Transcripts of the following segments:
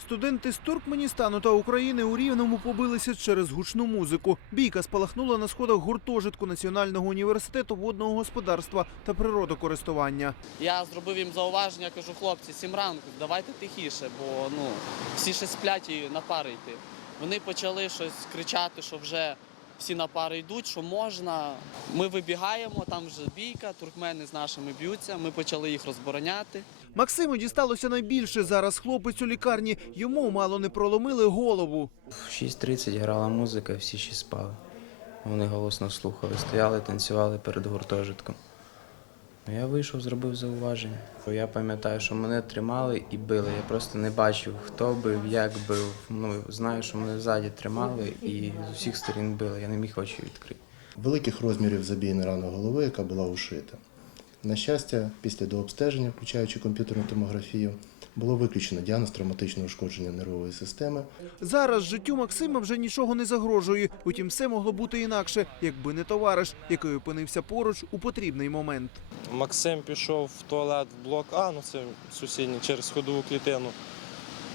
Студенти з Туркменістану та України у Рівному побилися через гучну музику. Бійка спалахнула на сходах гуртожитку Національного університету водного господарства та природокористування. Я зробив їм зауваження, кажу, хлопці, сім ранку, давайте тихіше, бо ну всі ще сплять і на пари йти. Вони почали щось кричати, що вже всі на пари йдуть, що можна. Ми вибігаємо, там вже бійка, туркмени з нашими б'ються. Ми почали їх розбороняти. Максиму дісталося найбільше. Зараз хлопець у лікарні. Йому мало не проломили голову. В 6.30 грала музика, всі ще спали. Вони голосно слухали, стояли, танцювали перед гуртожитком. Я вийшов, зробив зауваження. Я пам'ятаю, що мене тримали і били. Я просто не бачив, хто бив, як бив. Ну, знаю, що мене ззаді тримали і з усіх сторін били. Я не міг очі відкрити. великих розмірів забійна рана голови, яка була ушита. На щастя, після дообстеження, включаючи комп'ютерну томографію, було виключено діагноз травматичного ушкодження нервової системи Зараз життю Максима вже нічого не загрожує. Утім, все могло бути інакше, якби не товариш, який опинився поруч у потрібний момент. Максим пішов в туалет в блок А, ну це сусідній через ходову клітину.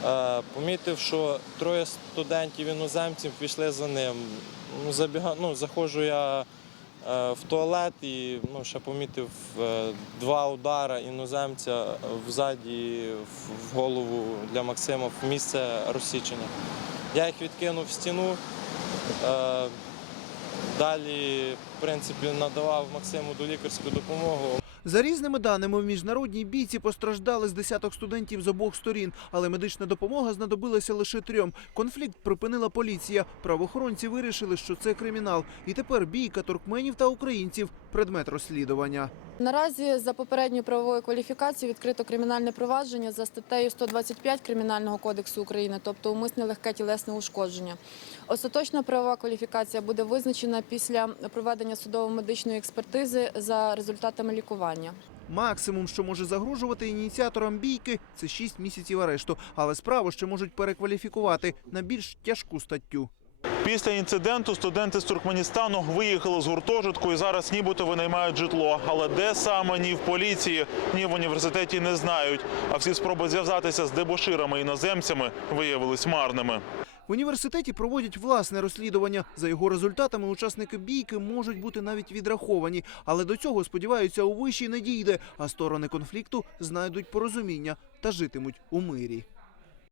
Е, помітив, що троє студентів іноземців пішли за ним. Ну, забіга... ну, заходжу я в туалет і ну, ще помітив е, два удара іноземця взаді в- в голову для Максима в місце розсічення. Я їх відкинув в стіну. Е, Далі, в принципі, надавав Максиму до лікарську допомогу. За різними даними, в міжнародній бійці постраждали з десяток студентів з обох сторін, але медична допомога знадобилася лише трьом. Конфлікт припинила поліція. Правоохоронці вирішили, що це кримінал. І тепер бійка туркменів та українців предмет розслідування. Наразі за попередньою правовою кваліфікацією відкрито кримінальне провадження за статтею 125 Кримінального кодексу України, тобто умисне легке тілесне ушкодження. Остаточна правова кваліфікація буде визначена після проведення судово-медичної експертизи за результатами лікування. Максимум, що може загрожувати ініціаторам бійки, це 6 місяців арешту. Але справу ще можуть перекваліфікувати на більш тяжку статтю. Після інциденту студенти з Туркменістану виїхали з гуртожитку і зараз нібито винаймають житло. Але де саме ні в поліції, ні в університеті не знають. А всі спроби зв'язатися з дебоширами іноземцями виявились марними. В університеті проводять власне розслідування. За його результатами учасники бійки можуть бути навіть відраховані, але до цього сподіваються, у виші не дійде, а сторони конфлікту знайдуть порозуміння та житимуть у мирі.